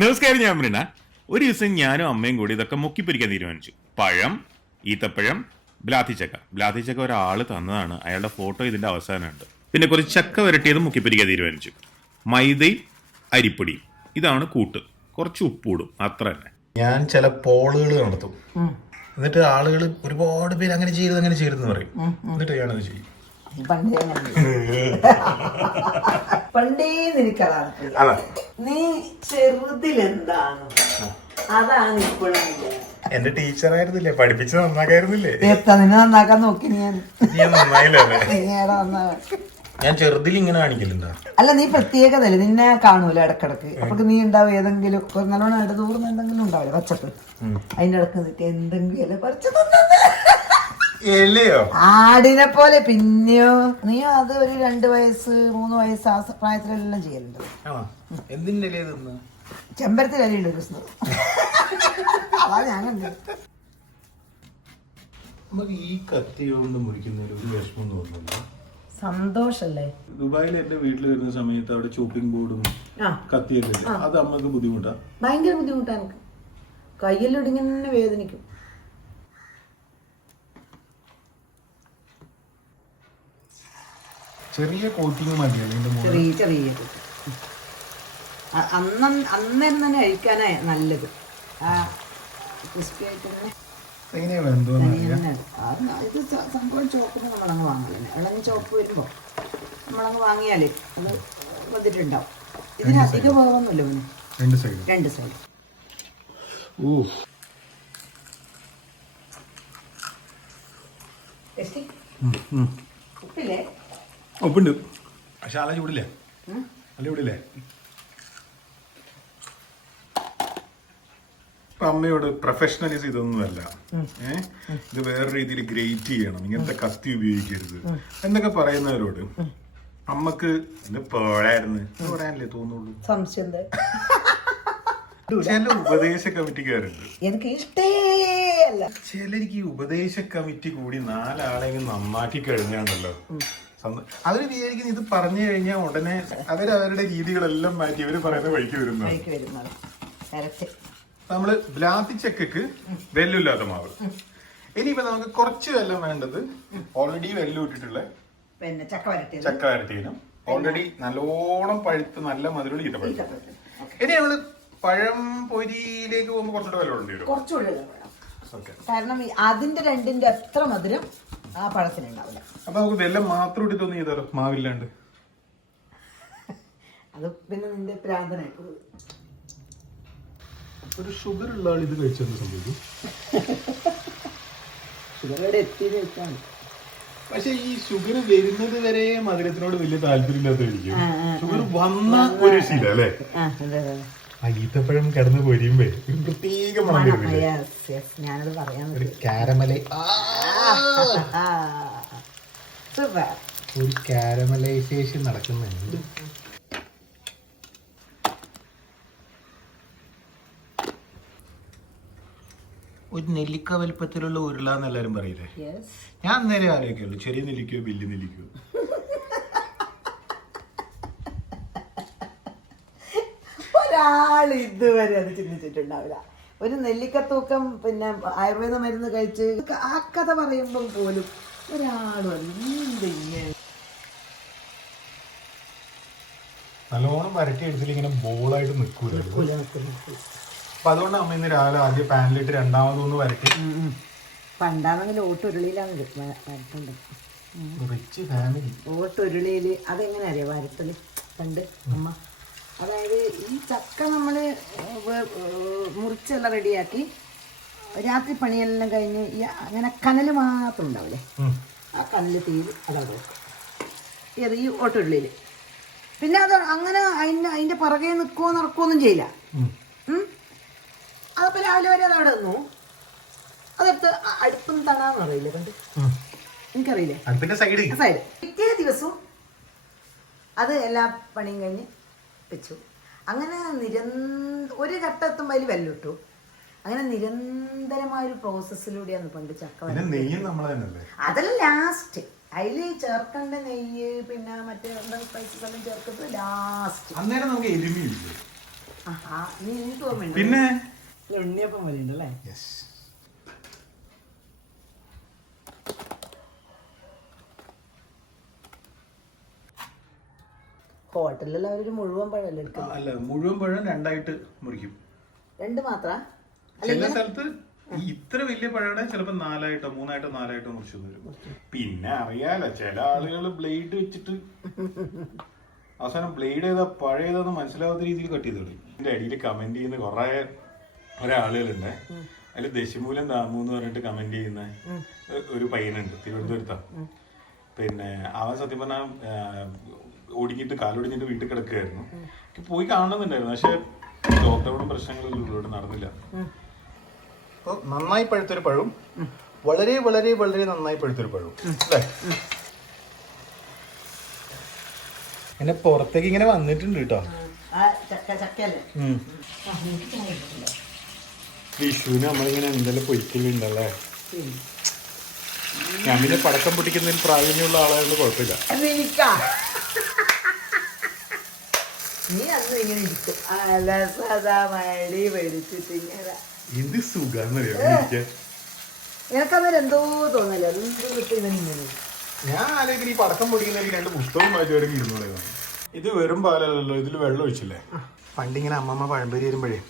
നമസ്കാരം, ഞാൻ മൃണ. ഒരു ദിവസം ഞാനും അമ്മയും കൂടി ഇതൊക്കെ മുക്കിപ്പിരിക്കാൻ തീരുമാനിച്ചു. പഴം, ഈത്തപ്പഴം, ബ്ലാത്തിച്ചക്ക ഒരാള് തന്നതാണ്. അയാളുടെ ഫോട്ടോ ഇതിന്റെ അവസാനമുണ്ട്. പിന്നെ കുറച്ച് ചക്ക വരട്ടിയതും മുക്കിപ്പിരിക്കാൻ തീരുമാനിച്ചു. മൈദയും അരിപ്പൊടിയും, ഇതാണ് കൂട്ട്. കുറച്ച് ഉപ്പൂടും, അത്ര തന്നെ. ഞാൻ ചില പോളുകൾ നടത്തും. എന്നിട്ട് ആളുകൾ ഒരുപാട് പേര് അങ്ങനെ ചെയ്തെന്ന് പറയും. എന്നിട്ട് ഞാനത് ചെയ്യും. പണ്ടേ നിനക്കതാണ് നീ ചെറുതിലെന്താണ് അതാണ് ഇപ്പോഴും. എന്റെ ടീച്ചറായിരുന്നില്ലേ, പഠിപ്പിച്ച് നന്നാക്കായിരുന്നില്ലേ? നിന്നെ നന്നാക്കാൻ നോക്കി ഞാൻ ഞാൻ ചെറുതിൽ ഇങ്ങനെ കാണിക്കലുണ്ടാ? അല്ല, നീ പ്രത്യേകതല്ലേ, നിന്നെ കാണൂല ഇടക്കിടക്ക്. അപ്പൊ നീ ഉണ്ടാവും ഏതെങ്കിലും നല്ലോണം ഇടതൂർന്ന് എന്തെങ്കിലും ഉണ്ടാവില്ല പച്ചപ്പ്, അതിന്റെ ഇടക്ക് നിന്നിട്ട് എന്തെങ്കിലും പറിച്ചു ആടിനെ പോലെ. പിന്നെയോ നീ അത് ഒരു 2 വയസ്സ് 3 വയസ്സ് ആ പ്രായത്തിലെല്ലാം ചെയ്യലുണ്ട്. എന്തിന്റെ ചെമ്പരത്തി കലിയുണ്ട് ഒരു ദിവസം. അതാ ഞാൻ കണ്ടത്. നമുക്ക് ഈ കത്തി കൊണ്ട് മുറിക്കുന്നതിൽ ഒരു വിഷമം തോന്നുന്നില്ല. സന്തോഷല്ലേ? ദുബായിൽ എന്റെ വീട്ടിൽ വരുന്ന സമയത്ത് അവിടെ ചോപ്പിംഗ് ബോർഡും കത്തിയൊക്കെ ഇല്ലേ, അത് അമ്മക്ക് ബുദ്ധിമുട്ടാ? ഭയങ്കര ബുദ്ധിമുട്ടാ. എനിക്ക് കയ്യിലിടിങ്ങനെ വേദനിക്കും. ചെറിയ കോട്ടിങ് മതിയല്ലേ? ചെറിയ അന്നേരം തന്നെ കഴിക്കാനാ നല്ലത്. ക്രിസ്പി ആയിട്ട് ഇത് സംഭവം ചോപ്പിന് നമ്മളങ്ങ് വാങ്ങലേ. ഇളഞ്ഞ ചോപ്പ് വരുമ്പോ നമ്മളങ്ങ് വാങ്ങിയാലേ അത് വന്നിട്ടുണ്ടാവും. ഇതിന് അധികം വേവൊന്നുമില്ല. പിന്നെ 2 സൈഡ്. ഉപ്പില്ലേ? ഉപ്പുണ്ട്, പക്ഷെ അല്ല ചൂടില്ലേ? അല്ല ചൂടില്ലേ? അമ്മയോട് പ്രൊഫഷണലിസം ഇതൊന്നുമല്ല, ഇത് വേറെ രീതിയിൽ ഗ്രേറ്റ് ചെയ്യണം, ഇങ്ങനത്തെ കത്തി ഉപയോഗിക്കരുത് എന്നൊക്കെ പറയുന്നവരോട് അമ്മക്ക് പോരായിരുന്നല്ലേ തോന്നുള്ളൂ. സംശയം ചില ഉപദേശ കമ്മിറ്റിക്കാരുണ്ട്, എനിക്ക് ഇഷ്ടേയല്ല. ചിലർക്ക് ഈ ഉപദേശ കമ്മിറ്റി കൂടി 4 ആളെങ്കിലും നന്നാക്കി കഴിഞ്ഞാണല്ലോ അവര് വിചാരിക്കുന്ന ഇത് പറഞ്ഞു കഴിഞ്ഞാൽ ഉടനെ അവരവരുടെ രീതികളെല്ലാം മാറ്റി അവര് പറയുന്ന വഴിക്ക് വരുന്നത്. നമ്മള് ബ്ലാത്തിച്ചക്കക്ക് വെല്ലില്ലാത്ത മാവ്. ഇനിയിപ്പോ നമുക്ക് കുറച്ച് വെല്ലം വേണ്ടത് ഓൾറെഡി വെല്ലം ഇട്ടിട്ടുള്ള പിന്നെ ചക്ക വരട്ടീനും ഓൾറെഡി നല്ലോണം പഴുത്ത് നല്ല മധുരമുള്ള ഈത്തപ്പഴം. ഇനി നമ്മള് പഴം പൊരിയിലേക്ക് പോകുമ്പോ കുറച്ചുകൂടെ വെല്ലം ഉണ്ട്, കുറച്ചുകൂടെ. കാരണം അതിന്റെ 2ന്റെ അത്ര മധുരം ആ പഴത്തിനുണ്ടാവില്ല. അപ്പൊ നമുക്ക് വെല്ലം മാത്രം ഇട്ടിട്ടൊന്നും ചെയ്താലോ, മാവില്ലാണ്ട്? അത് പിന്നെ നിന്റെ പ്രാന്തനായി. ഒരു ഷുഗർ ഉള്ള ആൾ ഇത് കഴിച്ചെന്ന് സംഭവിക്കും. ഷുഗർ എത്തിയത് വെച്ചാണ്. പക്ഷെ ഈ ഷുഗർ വരുന്നത് വരെ മധുരത്തിനോട് വലിയ താല്പര്യമില്ലാത്തായിരിക്കും. ഷുഗർ വന്ന ഒരു ശീലം അല്ലേ? ഈത്തപ്പഴം കിടന്ന് പൊരിയുമ്പോ ഒരു പ്രത്യേക മണം വരുന്നില്ലേ? ഞാനത് പറയാൻ ഒരു കാരമലൈ, ഒരു കാരമലൈസേഷൻ നടക്കുന്നുണ്ട്. ഒരു നെല്ലിക്ക വലുപ്പത്തിലുള്ള ഉരുളാന്ന് എല്ലാരും പറയില്ലേ? ഞാൻ നേരെ ആലോചിക്കുള്ളൂ, ചെറിയ നെല്ലിക്കയോ വലിയ നെല്ലിക്കയോ. ഒരാള് ഇതുവരെ അത് ചിന്തിച്ചിട്ടുണ്ടാവില്ല. ഒരു നെല്ലിക്കത്തൂക്കം പിന്നെ ആയുർവേദ മരുന്ന് കഴിച്ച് ആ കഥ പറയുമ്പോൾ പോലും ഒരാളും നല്ലോണം വരട്ടി എടുത്തിട്ട് ഇങ്ങനെ ബോളായിട്ട് നിൽക്കൂല. അപ്പൊ അതുകൊണ്ട് അമ്മ ഇന്ന് രാവിലെ ആദ്യം പാനിലിട്ട് രണ്ടാമതൊന്ന് വരട്ടി. പണ്ടാണെങ്കിൽ ഓട്ടുരുളിയിലാണ് വരട്ടുണ്ട്. ഫാമിലി ഓട്ടുരുളിയില് അതെങ്ങനെ അറിയാം വരട്ടല് പണ്ട് അമ്മ. അതായത് ഈ ചക്ക നമ്മള് മുറിച്ചെല്ലാം റെഡിയാക്കി രാത്രി പണിയെല്ലാം കഴിഞ്ഞ് ഈ അങ്ങനെ കനല് മാത്രം ഉണ്ടാവില്ലേ, ആ കനല് തീയിൽ അതവിടെ വെക്കും. ഏത് ഈ ഓട്ടുരുളിയിൽ. പിന്നെ അത് അങ്ങനെ അതിന്റെ പുറകെ നിൽക്കുമോ നടക്കുമൊന്നും ചെയ്യില്ല. അതപ്പോ രാവിലെ വരെ അത് അവിടെ നിന്നു. അതെടുത്ത് അടുപ്പം തണാന്ന് അറിയില്ല, കണ്ട് എനിക്കറിയില്ലേ സൈഡ്. പിറ്റേ ദിവസവും അത് എല്ലാ പണിയും കഴിഞ്ഞ് വെച്ചു. അങ്ങനെ ഒരു ഘട്ടം എത്തുമ്പോൾ അതിൽ വെല്ലിട്ടു. അങ്ങനെ നിരന്തരമായൊരു പ്രോസസ്സിലൂടെയാണ് പണ്ട് ചക്ക. അതല്ല ലാസ്റ്റ് അതില് ചേർക്കേണ്ട നെയ്യ് പിന്നെ മറ്റേ സ്പൈസസ് എല്ലാം ചേർക്കുന്നത് ലാസ്റ്റ്. ആഹാ, നീ എനിക്ക് ഓർമ്മയുണ്ട്. പിന്നെ ഇത് ഉണ്ണിയപ്പം പോലെ ഉണ്ടല്ലേ? യെസ്. ഹോട്ടലിൽ അവരൊരു മുഴുവൻ പഴമല്ലേ എടുക്കുന്നത്? അല്ല, മുഴുവൻ പഴം രണ്ടായിട്ട് മുറിക്കും. രണ്ട് മാത്ര? ചില സ്ഥലത്ത് ഇത്ര വലിയ പഴയുടെ ചിലപ്പോ 4ആയിട്ടോ 3ആയിട്ടോ 4ആയിട്ടോ മുറിച്ചു വരും. പിന്നെ അറിയാലോ, ചില ആളുകൾ ബ്ലേഡ് വെച്ചിട്ട് അവസാനം ബ്ലേഡ് ഏതാ പഴയതാന്ന് മനസ്സിലാവാത്ത രീതിയിൽ കട്ട് ചെയ്ത് കളയും. എന്റെ അടിയിൽ കമന്റ് ചെയ്യുന്ന കുറെ ആളുകളുണ്ട്. അതിൽ ദശമൂലം ദാമു എന്ന് പറഞ്ഞിട്ട് കമന്റ് ചെയ്യുന്ന ഒരു പയ്യനുണ്ട്, തിരുവനന്തപുരത്താ. പിന്നെ അവൻ സത്യം പറഞ്ഞാൽ ഒടിഞ്ഞിട്ട് കാലൊടിഞ്ഞിട്ട് വീട്ടിൽ കിടക്കുകയായിരുന്നു. പോയി കാണുന്നുണ്ടായിരുന്നു, പക്ഷെ ലോക്ക്ഡൌണും പ്രശ്നങ്ങളും ഇവിടെ നടന്നില്ല. അപ്പോൾ നന്നായി പഴുത്തൊരു പഴവും വളരെ വളരെ വളരെ നന്നായി പഴുത്തൊരു പഴവും അല്ലേ? എന്നെ പുറത്തേക്ക് ഇങ്ങനെ വന്നിട്ടുണ്ട് കേട്ടോ. വിഷുവിന് നമ്മളിങ്ങനെ എന്തെല്ലാം പൊരിക്കലുണ്ടല്ലേ? ഞാൻ പിന്നെ പടക്കം പൊട്ടിക്കുന്നതിൽ പ്രാവീണ്യമുള്ള ആളായതുകൊണ്ട് കുഴപ്പമില്ല. നീ അന്ന് ഇങ്ങനെ ഇരിക്കും, അലസതമടി പിടിച്ചിട്ട് ഇങ്ങനെ. എന്ത് സുഖാന്നറിയോ എനിക്കന്നേരം എന്തോ തോന്നല്ലേ, അതെന്തോ കിട്ടിങ്ങനെ. ഞാൻ ആലോചിക്കുന്ന ഈ പടക്കം പൊടിക്കുന്നതിൽ 2 പുസ്തകം വായിച്ചു ഇരുന്നോളെ. ഇത് വെറും പാലല്ലോ, ഇതിൽ വെള്ളം ഒഴിച്ചില്ലേ? പണ്ടിങ്ങനെ അമ്മമ്മ പഴംപൊരി വരുമ്പോഴേ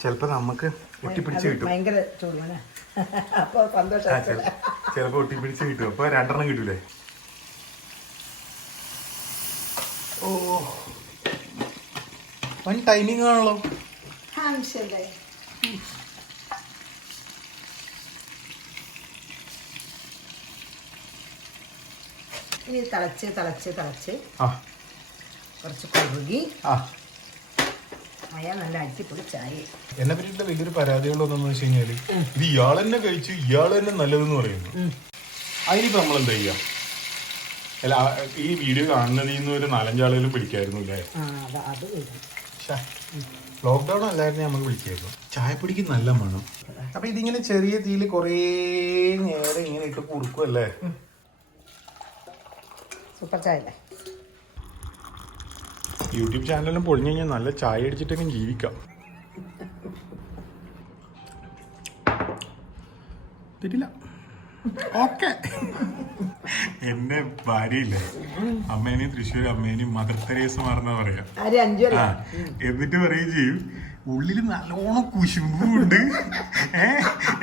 ചിലപ്പോ നമുക്ക് ഒട്ടിപ്പിടിച്ച് കിട്ടും. ഭയങ്കര ചൂടാണ്, അപ്പൊ സന്തോഷം. ചിലപ്പോ ഒട്ടിപ്പിടിച്ച് കിട്ടും, അപ്പൊ 2 കിട്ടൂലേ? ഓ, വൺ ടൈമിംഗ് ആണല്ലോ. ഇനി തിളച്ച് തിളച്ച് തിളച്ച് ആ കുറച്ച് കുറുകി ആ അയ നല്ല അടിപൊളി ചായ. എന്നെ പറ്റിയിട്ടുള്ള വലിയൊരു പരാതികളൊന്നും വെച്ച് കഴിഞ്ഞാല് ഇത് ഇയാൾ തന്നെ കഴിച്ചു, ഇയാൾ തന്നെ നല്ലതെന്ന് പറയുന്നു. അതിനിപ്പോ നമ്മൾ എന്താ ചെയ്യാ? അല്ല, ഈ വീഡിയോ കാണുന്നതിൽ നിന്ന് ഒരു 4-5 ആളുകളും പിടിക്കായിരുന്നു അല്ലേ? ലോക്ക്ഡൌൺ അല്ലായിരുന്നു, നമുക്ക് വിളിക്കായിരുന്നു. ചായപ്പൊടിക്ക് നല്ല മണം. അപ്പൊ ഇതിങ്ങനെ ചെറിയ തീയിൽ കുറേ നേരം ഇങ്ങനെ ഇട്ട് കുറുക്കുമല്ലേ? സൂപ്പർ ചായ അല്ലേ? യൂട്യൂബ് ചാനലിലും പൊളിഞ്ഞു കഴിഞ്ഞാൽ നല്ല ചായ അടിച്ചിട്ടെങ്കിലും ജീവിക്കാം. തെറ്റില്ല. ഓക്കെ. എന്റെ ഭാര്യയില്ലേ, അമ്മേനെയും തൃശ്ശൂർ അമ്മേനെയും മദർ തെരേസ മാറുന്ന പറയാ. എന്നിട്ട് പറയുകയും ചെയ്യും, ഉള്ളിൽ നല്ലോണം കുശുമ്പുണ്ട്,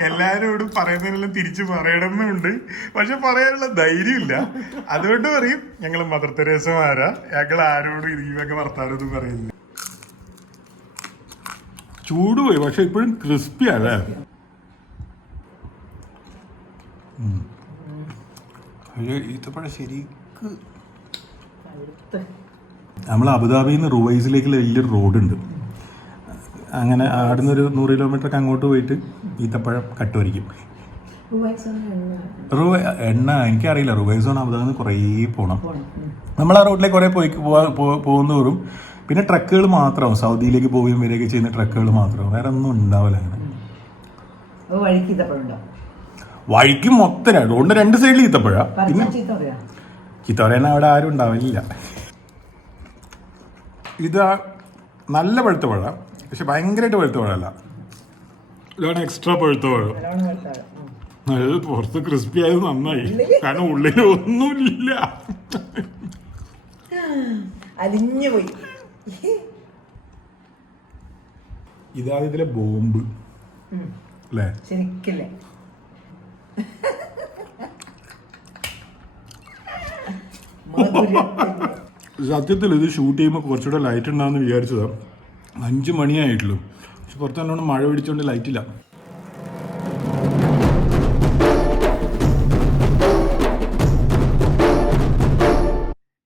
എല്ലാരോടും പറയുന്നതിനെല്ലാം തിരിച്ചു പറയണമെന്നുണ്ട്, പക്ഷെ പറയാനുള്ള ധൈര്യമില്ല. അതുകൊണ്ട് പറയും ഞങ്ങൾ മദർ തെരേസമാരാ, ഞങ്ങൾ ആരോടും ഇതിനൊക്കെ വർത്താനൊന്നും പറയുന്നില്ല. ചൂട് പോയി, പക്ഷെ ഇപ്പോഴും ക്രിസ്പിയല്ലേ? ഈത്തപ്പഴം ശരിക്ക്. നമ്മൾ അബുദാബിയിൽ നിന്ന് റുവൈസിലേക്കുള്ള വലിയൊരു റോഡുണ്ട്. അങ്ങനെ അവിടുന്ന് ഒരു 100 കിലോമീറ്ററൊക്കെ അങ്ങോട്ട് പോയിട്ട് ഈത്തപ്പഴം കട്ടുവരിക്കും. എണ്ണ എനിക്കറിയില്ല, റുവൈസോൺ അബുദാബിയിൽ നിന്ന് കുറേ പോകണം. നമ്മൾ ആ റോഡിലേക്ക് കുറേ പോകുന്നതോറും പിന്നെ ട്രക്കുകൾ മാത്രമാവും, സൗദിയിലേക്ക് പോവുകയും വരികയൊക്കെ ചെയ്യുന്ന ട്രക്കുകൾ മാത്രമാവും, വേറെ ഒന്നും ഉണ്ടാവില്ല. അങ്ങനെ വഴിക്ക് മൊത്തം റോഡിന്റെ 2 സൈഡിൽ ഈത്തപ്പഴ. പിന്നെ ചീത്ത പറയാൻ അവിടെ ആരും ഉണ്ടാവില്ല. ഇതാ നല്ല പഴുത്ത പഴ, പക്ഷെ ഭയങ്കരമായിട്ട് പഴുത്ത പഴമല്ല. ഇതാണ് എക്സ്ട്രാ പഴുത്ത പഴം. അത് പുറത്ത് ക്രിസ്പി ആയത് നന്നായി, കാരണം ഉള്ളിൽ ഒന്നുമില്ല. അലിഞ്ഞുപോയി. ഇതാണ് ഇതിലെ ബോംബ് അല്ലേ? ശരിക്കല്ലേ? സത്യത്തിൽ ഇത് ഷൂട്ട് ചെയ്യുമ്പോൾ കുറച്ചുകൂടെ ലൈറ്റ് ഉണ്ടാവുമെന്ന് വിചാരിച്ചതാ. 5 മണിയായിട്ടുള്ളൂ, പക്ഷെ പുറത്ത് നല്ലോണം മഴ പിടിച്ചോണ്ട് ലൈറ്റില്ല.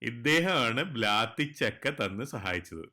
ഇദ്ദേഹമാണ് ബ്ലാത്തി ചക്ക തന്ന് സഹായിച്ചത്.